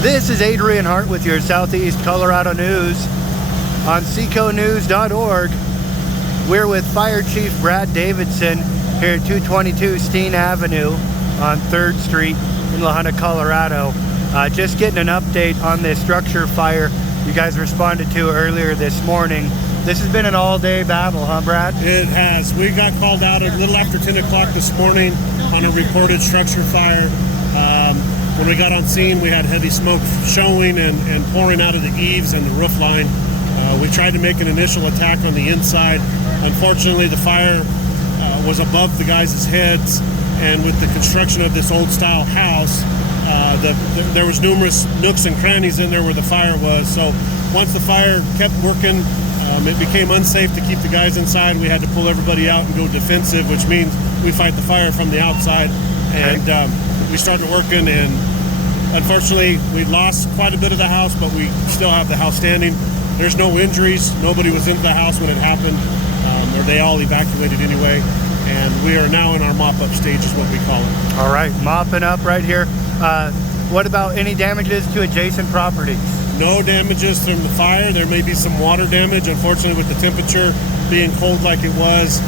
This is Adrian Hart with your Southeast Colorado News on seconews.org. We're with Fire Chief Brad Davidson here at 222 Steen Avenue on 3rd Street in La Junta, Colorado. Just getting an update on this structure fire you guys responded to earlier this morning. This has been an all-day battle, huh, Brad? It has. We got called out a little after 10 o'clock this morning on a reported structure fire. When we got on scene, we had heavy smoke showing and pouring out of the eaves and the roof line. We tried to make an initial attack on the inside. Unfortunately, the fire was above the guys' heads, and with the construction of this old-style house, there was numerous nooks and crannies in there where the fire was. So once the fire kept working, it became unsafe to keep the guys inside. We had to pull everybody out and go defensive, which means we fight the fire from the outside. And we started working, and unfortunately, we lost quite a bit of the house, but we still have the house standing. There's no injuries. Nobody was in the house when it happened, or they all evacuated anyway. And we are now in our mop-up stage, is what we call it. All right, mopping up right here. What about any damages to adjacent properties? No damages from the fire. There may be some water damage. Unfortunately, with the temperature being cold like it was,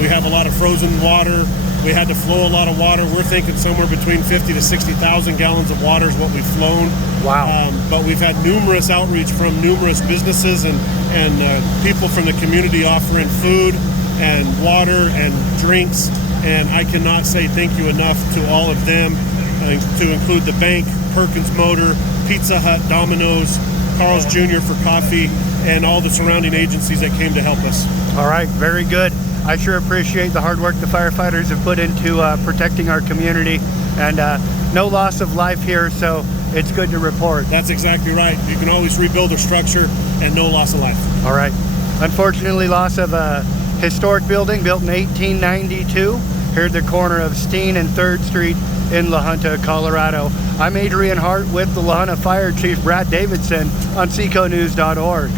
we have a lot of frozen water. We had to flow a lot of water. We're thinking somewhere between 50 to 60,000 gallons of water is what we've flown. Wow. But we've had numerous outreach from numerous businesses and people from the community offering food and water and drinks. And I cannot say thank you enough to all of them, to include the bank, Perkins Motor, Pizza Hut, Domino's, Carl's Jr. for coffee, and all the surrounding agencies that came to help us. All right, very good. I sure appreciate the hard work the firefighters have put into protecting our community, and no loss of life here, so it's good to report. That's exactly right. You can always rebuild a structure and no loss of life. All right. Unfortunately, loss of a historic building built in 1892 here at the corner of Steen and 3rd Street in La Junta, Colorado. I'm Adrian Hart with the La Junta Fire Chief Brad Davidson on seconews.org.